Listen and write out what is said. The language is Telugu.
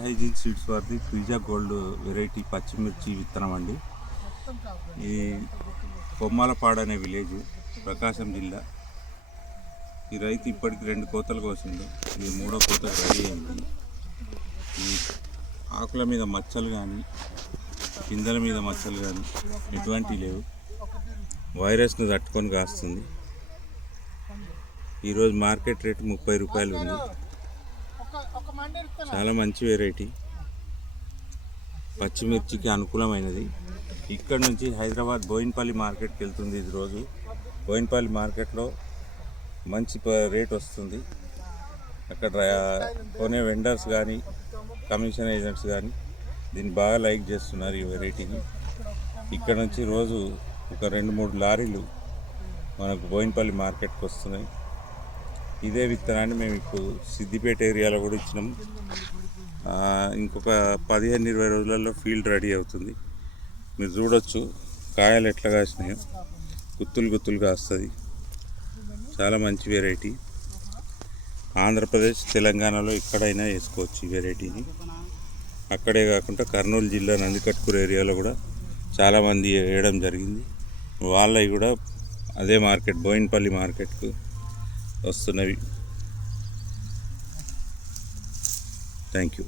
హైజీన్ సీడ్స్ వారిది పిజ్జా గోల్డ్ వెరైటీ పచ్చిమిర్చి విత్తనం అండి. ఈ కొమ్మలపాడు అనే విలేజ్, ప్రకాశం జిల్లా. ఈ రైతు ఇప్పటికి 2 కోతలు కోసింది. ఇది 3వ కోత రెడీ అయింది. ఈ ఆకుల మీద మచ్చలు కానీ, పిందెల మీద మచ్చలు కానీ ఎటువంటివి లేవు. వైరస్ను తట్టుకొని కాస్తుంది. ఈరోజు మార్కెట్ రేటు 30 రూపాయలు ఉంది. చాలా మంచి వెరైటీ, పచ్చిమిర్చికి అనుకూలమైనది. ఇక్కడ నుంచి హైదరాబాద్ బోయిన్పల్లి మార్కెట్కి వెళ్తుంది. ఇది రోజు బోయిన్పల్లి మార్కెట్లో మంచి రేట్ వస్తుంది. అక్కడ కొనే వెండర్స్ కానీ, కమిషన్ ఏజెంట్స్ కానీ దీన్ని బాగా లైక్ చేస్తున్నారు ఈ వెరైటీని. ఇక్కడ నుంచి రోజు ఒక 2-3 లారీలు మనకు బోయిన్పల్లి మార్కెట్కి వస్తున్నాయి. ఇదే విత్తనాన్ని మేము ఇప్పుడు సిద్దిపేట ఏరియాలో కూడా ఇచ్చినాం. ఇంకొక 15-20 రోజులలో ఫీల్డ్ రెడీ అవుతుంది. మీరు చూడొచ్చు కాయలు ఎట్లా కాసినాయో, గుత్తులు కాస్తుంది. చాలా మంచి వెరైటీ. ఆంధ్రప్రదేశ్, తెలంగాణలో ఎక్కడైనా వేసుకోవచ్చు ఈ వెరైటీని. అక్కడే కాకుండా కర్నూలు జిల్లా నందికట్కూరు ఏరియాలో కూడా చాలామంది వేయడం జరిగింది. వాళ్ళవి కూడా అదే మార్కెట్, బోయిన్పల్లి మార్కెట్కు వస్తున్నవి. Thank you.